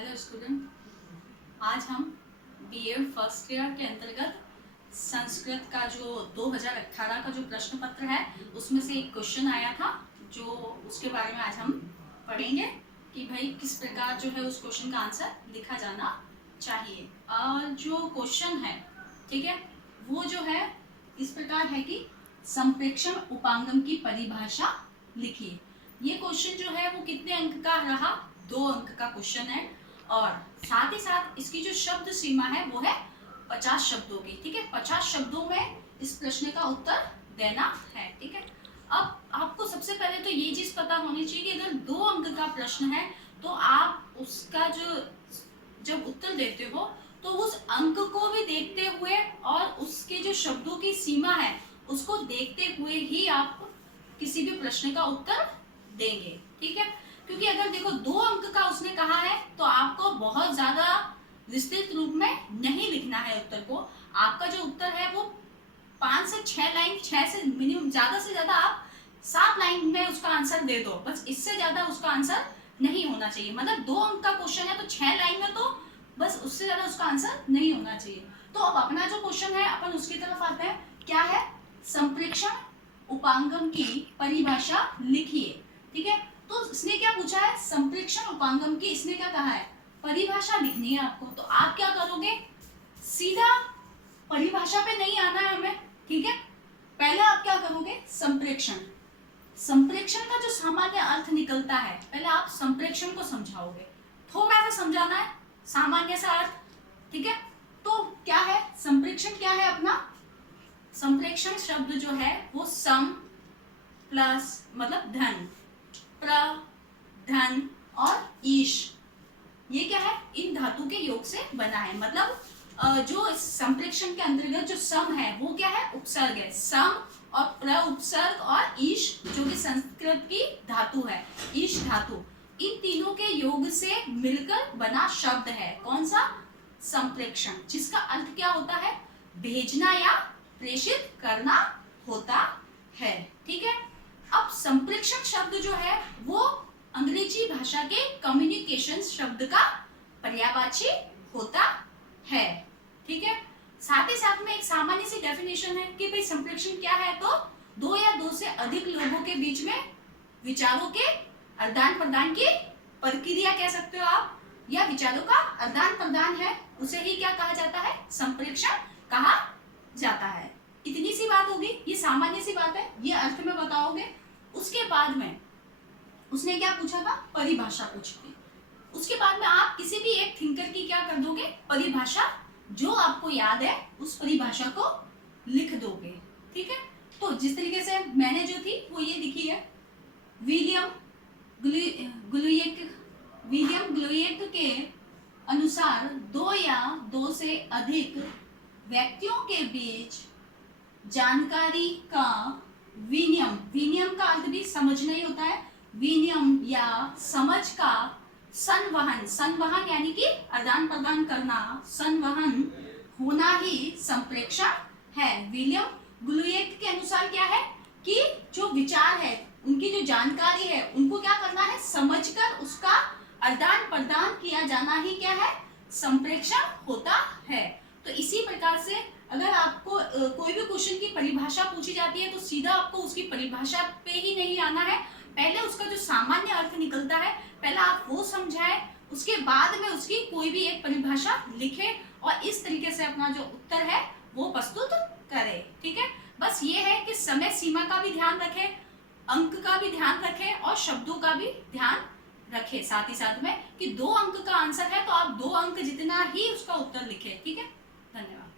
Hello student, आज हम BEd first year के अंतर्गत संस्कृत का जो 2018 का जो प्रश्न पत्र है उसमें से एक क्वेश्चन आया था, जो उसके बारे में आज हम पढ़ेंगे कि भाई किस प्रकार जो है उस क्वेश्चन का आंसर लिखा जाना चाहिए। और जो क्वेश्चन है, ठीक है, वो जो है इस प्रकार है कि संप्रेक्षण उपांगम की परिभाषा लिखिए। ये क्वेश्चन जो है वो कितने अंक का रहा? 2 अंक का क्वेश्चन है और साथ ही साथ इसकी जो शब्द सीमा है वो है 50 शब्दों की। ठीक है, 50 शब्दों में इस प्रश्न का उत्तर देना है। ठीक है, अब आपको सबसे पहले तो ये चीज पता होनी चाहिए कि अगर 2 अंक का प्रश्न है तो आप उसका जो जब उत्तर देते हो तो उस अंक को भी देखते हुए और उसके जो शब्दों की सीमा है उसको देखते हुए ही आप किसी भी प्रश्न का उत्तर देंगे। ठीक है, क्योंकि अगर देखो 2 अंक का उसने कहा है तो आपको बहुत ज्यादा विस्तृत रूप में नहीं लिखना है उत्तर को। आपका जो उत्तर है वो 5 से 6 लाइन, 6 से मिनिमम, ज्यादा से ज्यादा आप 7 लाइन में उसका आंसर दे दो, बस इससे ज्यादा उसका आंसर नहीं होना चाहिए। मतलब 2 अंक का क्वेश्चन है तो 6 लाइन में तो बस, उससे ज्यादा उसका आंसर नहीं होना चाहिए। तो अब अपना जो क्वेश्चन है अपन उसकी तरफ आते हैं। क्या है? संप्रेक्षण उपांगम की परिभाषा लिखिए। ठीक है, तो इसने क्या पूछा है? संप्रेक्षण उपांगम की इसने क्या कहा है? परिभाषा लिखनी है आपको। तो आप क्या करोगे? सीधा परिभाषा पे नहीं आना है हमें। ठीक है, पहले आप क्या करोगे? संप्रेक्षण, संप्रेक्षण का जो सामान्य अर्थ निकलता है पहले आप संप्रेक्षण को समझाओगे। थोड़ा सा समझाना है, सामान्य सा अर्थ। ठीक है, तो क्या है संप्रेक्षण? क्या है अपना संप्रेक्षण शब्द जो है वो सम प्लस मतलब धन, प्र, धन और ईश, ये क्या है? इन धातु के योग से बना है। मतलब जो इस संप्रेक्षण के अंतर्गत जो सम है वो क्या है? उपसर्ग है। सम और प्र उपसर्ग और ईश जो कि संस्कृत की धातु है, ईश धातु, इन तीनों के योग से मिलकर बना शब्द है। कौन सा? संप्रेक्षण, जिसका अर्थ क्या होता है? भेजना या प्रेषित करना होता है। ठीक है, अब संप्रेक्षण शब्द जो है वो अंग्रेजी भाषा के कम्युनिकेशन शब्द का पर्यायवाची होता है। ठीक है, साथ ही साथ में एक सामान्य सी डेफिनेशन है कि भाई संप्रेक्षण क्या है? तो 2 या 2 से अधिक लोगों के बीच में विचारों के आदान प्रदान की प्रक्रिया कह सकते हो आप, या विचारों का आदान प्रदान है, उसे ही क्या कहा जाता है? संप्रेक्षण कहा जाता है। इतनी सी बात होगी, ये सामान्य सी बात है, ये अर्थ में बताओगे। उसके बाद में उसने क्या पूछा था? परिभाषा पूछी थी। उसके बाद में आप किसी भी एक थिंकर की क्या कर दोगे? परिभाषा, जो आपको याद है उस परिभाषा को लिख दोगे। ठीक है, तो जिस तरीके से मैंने जो थी वो ये लिखी है। विलियम ग्लुयेक के अनुसार 2 या 2 से अधिक व्यक्तियों के बीच जानकारी का विनिमय, विनिमय का अर्थ भी समझना ही होता है, विनिमय या समझ का संवहन, संवहन यानी कि आदान प्रदान करना, संवहन होना ही संप्रेक्षण है। विलियम ग्लुयेक के अनुसार क्या है कि जो विचार है, उनकी जो जानकारी है, उनको क्या करना है? समझकर उसका आदान प्रदान किया जाना ही क्या है? संप्रेक्षण होता है। तो इसी प्रकार से अगर आपको कोई भी क्वेश्चन की परिभाषा पूछी जाती है तो सीधा आपको उसकी परिभाषा पे ही नहीं आना है, पहले उसका जो सामान्य अर्थ निकलता है पहले आप वो समझाएं, उसके बाद में उसकी कोई भी एक परिभाषा लिखे और इस तरीके से अपना जो उत्तर है वो प्रस्तुत करें। ठीक है, बस ये है कि समय सीमा का भी ध्यान रखें, अंक का भी ध्यान रखें और शब्दों का भी ध्यान रखें साथ ही साथ में कि 2 अंक का आंसर है तो आप 2 अंक जितना ही उसका उत्तर लिखें। ठीक है, धन्यवाद।